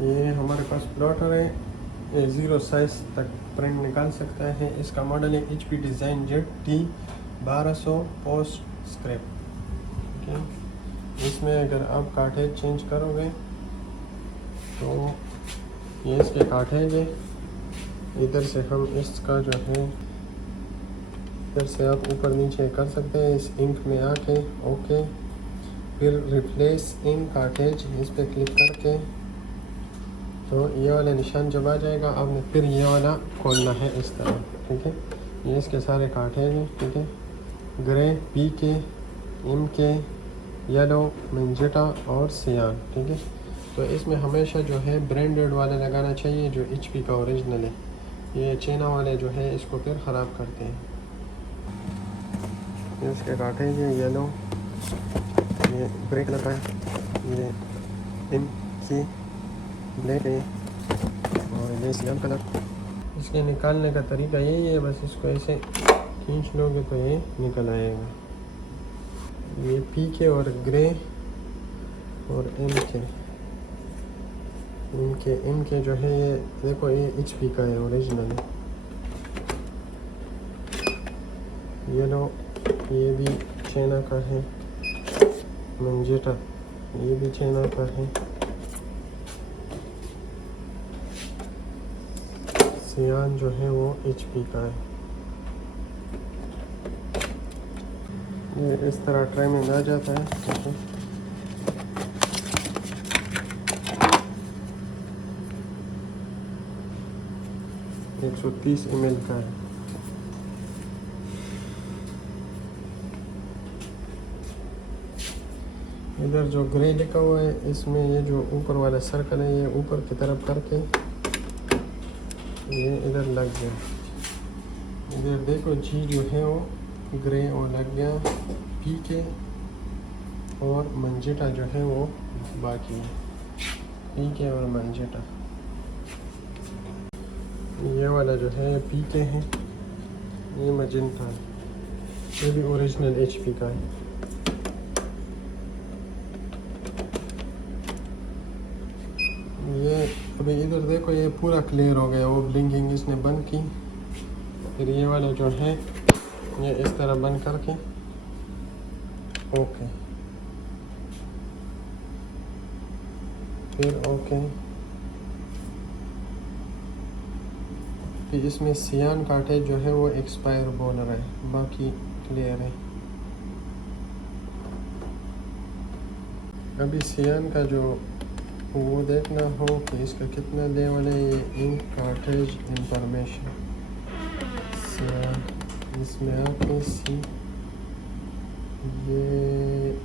ये हमारे पास प्लॉटर है, ये 0 साइज़ तक प्रिंट निकाल सकता है। इसका मॉडल है HP design ZT1200 post scrap. ठीक है, इसमें अगर आप कार्टेज चेंज करोगे तो ये इसके कार्टेज है। इधर से हम इसका जो है इधर से आप ऊपर नीचे कर सकते हैं इस इंक में आके। ओके, फिर रिप्लेस इंक कार्टेज इस पर क्लिक करके तो ये वाला निशान जब आ जाएगा, आपने फिर ये वाला खोलना है इस तरह। ठीक है, ये इसके सारे कार्टेज हैं। ठीक है, grey, PK, MK, yellow, magenta और सियान। ठीक है, तो इसमें हमेशा जो है ब्रांडेड वाला लगाना चाहिए जो HP का ओरिजिनल है। ये चाइना वाले जो है इसको फिर ख़राब करते हैं। ये इसके कार्टेज है, येलो, ये ग्रे कलर का है, ये MK ब्लैक है और ये सियान कलर। इसके निकालने का तरीका यही है, बस इसको ऐसे खींच लोगे तो ये निकल आएगा। ये PK और ग्रे और MK जो है ये देखो, ये HP का है, ओरिजिनल है। येलो ये भी चाइना का है, मैजेंटा ये भी चाइना का है, सियान जो है वो HP का है। ये इस तरह ट्रे में आ जाता है। ठीक है, एक 130 ml का है। इधर जो ग्रे लिखा हुआ है इसमें ये जो ऊपर वाला सर्कल है ये ऊपर की तरफ करके ये इधर लग गया। इधर देखो जी जो है वो ग्रे और लग गया, PK और मैजेंटा जो है वो बाकी है, PK और मैजेंटा। ये वाला जो है PK है, ये मैजेंटा है, ये भी ओरिजिनल HP का है। ये अभी इधर देखो ये पूरा क्लियर हो गया, वो ब्लिंकिंग इसने बंद की। फिर ये वाला जो है ये इस तरह बंद करके ओके, फिर ओके। फिर इसमें सियान कार्टेज जो है वो एक्सपायर बोल रहा है, बाकी क्लियर है। अभी सियान का जो वो देखना हो कि इसका कितना लेवल है, ये इंक कार्टेज इंफॉर्मेशन सियान, इसमें आके सी, ये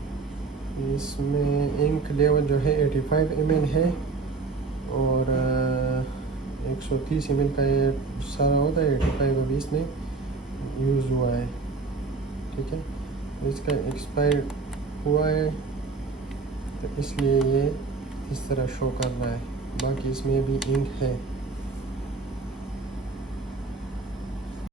इसमें इंक लेवल जो है 85 ml है और 130 ml का ये सारा होता है। 85 अभी इसने यूज़ हुआ है। ठीक है, इसका एक्सपायर हुआ है तो इसलिए ये इस तरह शो कर रहा है, बाकी इसमें भी इंक है।